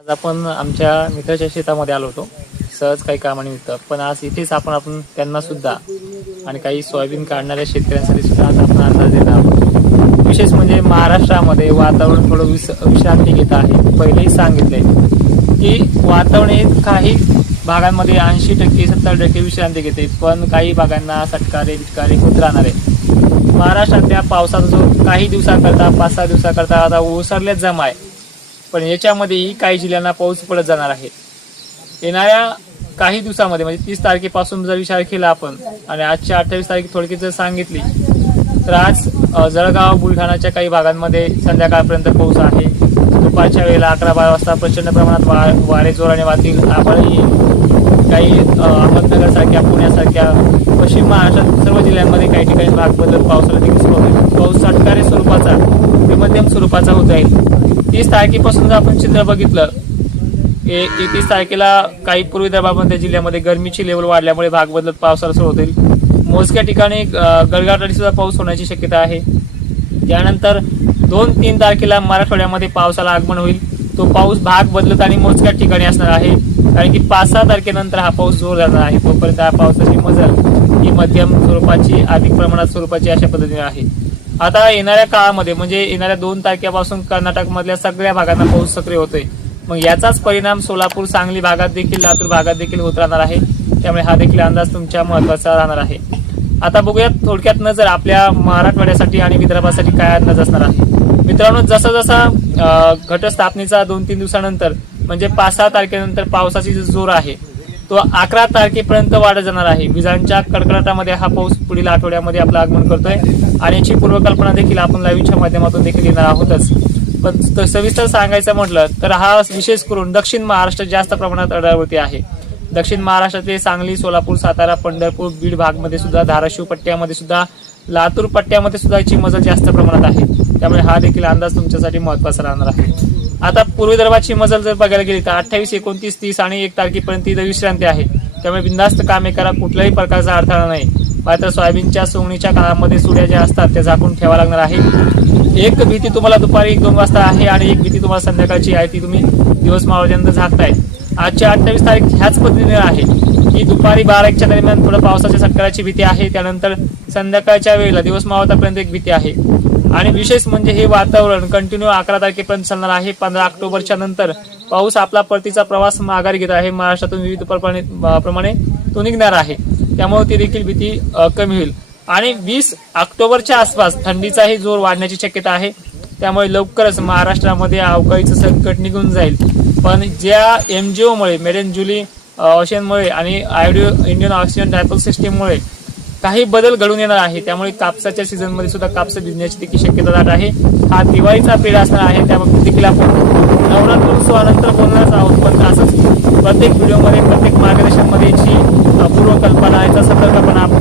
आज आपण आमच्या मित्राच्या शेतामध्ये आलो होतो. सहज काही कामानिमित्त पण आज इथेच आपण आपण त्यांना सुद्धा आणि काही सोयाबीन काढणाऱ्या शेतकऱ्यांसाठी सुद्धा आज आपण अंदाज देत आहोत. विशेष म्हणजे महाराष्ट्रामध्ये वातावरण थोडं विस विश्रांती घेत आहे. पहिलेही सांगितले की वातावरण हे काही भागांमध्ये ऐंशी टक्के सत्तर टक्के विश्रांती घेते. पण काही भागांना सटकारे बिटकारे होत राहणार आहे. महाराष्ट्रातल्या पावसाचा जो काही दिवसाकरता पाच सहा दिवसाकरता आता ओसरल्याच जमा आहे. पण याच्यामध्येही काही जिल्ह्यांना पाऊस पडत जाणार आहे. येणाऱ्या काही दिवसामध्ये म्हणजे तीस तारखेपासून जर विचार केला आपण आणि आजच्या अठ्ठावीस तारीख थोडक्यात जर सांगितली तर आज जळगाव बुलढाणाच्या काही भागांमध्ये संध्याकाळपर्यंत पाऊस आहे. दुपारच्या वेळेला अकरा बारा वाजता प्रचंड प्रमाणात वा वारे जोराने वाहतील येईल. काही अहमदनगरसारख्या पुण्यासारख्या पश्चिम महाराष्ट्रात सर्व जिल्ह्यांमध्ये काही ठिकाणी भाग बदल पावसाला देखील पाऊस सटकारे स्वरूपाचा ते मध्यम स्वरूपाचा होत जाईल तीस तारखेपासून जर आपण चित्र बघितलं तीस तारखेला काही पूर्व विदर्भामध्ये जिल्ह्यामध्ये गरमीची लेवल वाढल्यामुळे भाग बदलत पावसाला सुरू होतील. मोजक्या ठिकाणी अ, सुद्धा पाऊस होण्याची शक्यता आहे. त्यानंतर दोन तीन तारखेला मराठवाड्यामध्ये पावसाला आगमन होईल. तो पाऊस भाग बदलत आणि मोजक्या ठिकाणी असणार आहे. कारण की पाच सहा तारखेनंतर हा पाऊस जोर जाणार आहे. तोपर्यंत हा पावसाची मजल ही मध्यम स्वरूपाची अधिक प्रमाणात स्वरूपाची अशा पद्धतीने आहे. आता येणाऱ्या काळामध्ये म्हणजे येणाऱ्या दोन तारखेपासून कर्नाटकमधल्या सगळ्या भागांना पाऊस सक्रिय होतोय. मग याचाच परिणाम सोलापूर सांगली भागात देखील लातूर भागात देखील होत राहणार आहे. त्यामुळे हा देखील अंदाज तुमच्या महत्त्वाचा राहणार आहे. आता बघूयात थोडक्यात नजर आपल्या मराठवाड्यासाठी आणि विदर्भासाठी काय अंदाज असणार आहे. मित्रांनो जसा जसा घटस्थापनेचा दोन तीन दिवसानंतर म्हणजे पाच सहा तारखेनंतर पावसाची जो जोर आहे तो अकरा तारखेपर्यंत वाढत जाणार आहे. विजांच्या कडकडाटामध्ये हा पाऊस पुढील आठवड्यामध्ये आपलं आगमन करतोय. आणि याची पूर्वकल्पना देखील आपण लाईव्हच्या माध्यमातून देखील येणार आहोतच. पण त- सविस्तर सांगायचं म्हटलं तर हा विशेष करून दक्षिण महाराष्ट्र जास्त प्रमाणात अडावरती आहे. दक्षिण महाराष्ट्रातले सांगली सोलापूर सातारा पंढरपूर बीड भागमध्ये सुद्धा धाराशिव पट्ट्यामध्ये सुद्धा लातूर पट्ट्यामध्ये सुद्धा याची मजल जास्त प्रमाणात आहे. त्यामुळे हा देखील अंदाज तुमच्यासाठी महत्त्वाचा राहणार आहे. आता पूर्व विदर्भाची मजल जर बघायला गेली तर अठ्ठावीस एकोणतीस तीस आणि एक तारखेपर्यंत इथं विश्रांती आहे. त्यामुळे बिंदास्त कामे करा कुठल्याही प्रकारचा अडथळा नाही. मात्र सोयाबीनच्या सोंगणीच्या काळामध्ये सुड्या ज्या असतात त्या झाकून ठेवा लागणार आहे. एक भीती तुम्हाला दुपारी एक दोन वाजता आहे आणि एक भीती तुम्हाला संध्याकाळची आहे ती तुम्ही दिवस मावळ्यानंतर झाकताय. आजची अठ्ठावीस तारीख ह्याच पद्धतीने आहे. की दुपारी बारा एकच्या दरम्यान थोडं पावसाच्या सटकाराची भीती आहे. त्यानंतर संध्याकाळच्या वेळेला दिवस मावळतापर्यंत एक भीती आहे. आणि विशेष म्हणजे हे वातावरण कंटिन्यू अकरा तारखेपर्यंत चालणार आहे. पंधरा ऑक्टोबरच्या नंतर पाऊस आपला परतीचा प्रवास माघारी घेत आहे. महाराष्ट्रातून विविध प्रमाणे प्रमाणे तो निघणार आहे. त्यामुळे ती देखील भीती कमी होईल. आणि वीस ऑक्टोबरच्या आसपास थंडीचाही जोर वाढण्याची शक्यता आहे. त्यामुळे लवकरच महाराष्ट्रामध्ये अवकाळीचं संकट निघून जाईल. पण ज्या एम जी मेड इन जुली ऑक्सिजनमुळे आणि आयडिओ इंडियन ऑक्सिजन डायपल सिस्टीममुळे काही बदल घडून येणार आहे. त्यामुळे कापसाच्या सीझनमध्ये सुद्धा कापस भिजण्याची देखील शक्यता दाट आहे. हा दिवाळीचा पिढ असणार आहे त्याबाबतीत देखील आपण नवरात्र उत्सवानंतर बोलणारच आहोत. पण असंच प्रत्येक व्हिडिओमध्ये प्रत्येक मार्गदर्शनमध्ये याची पूर्वकल्पना याचा सतर्कपणा आपण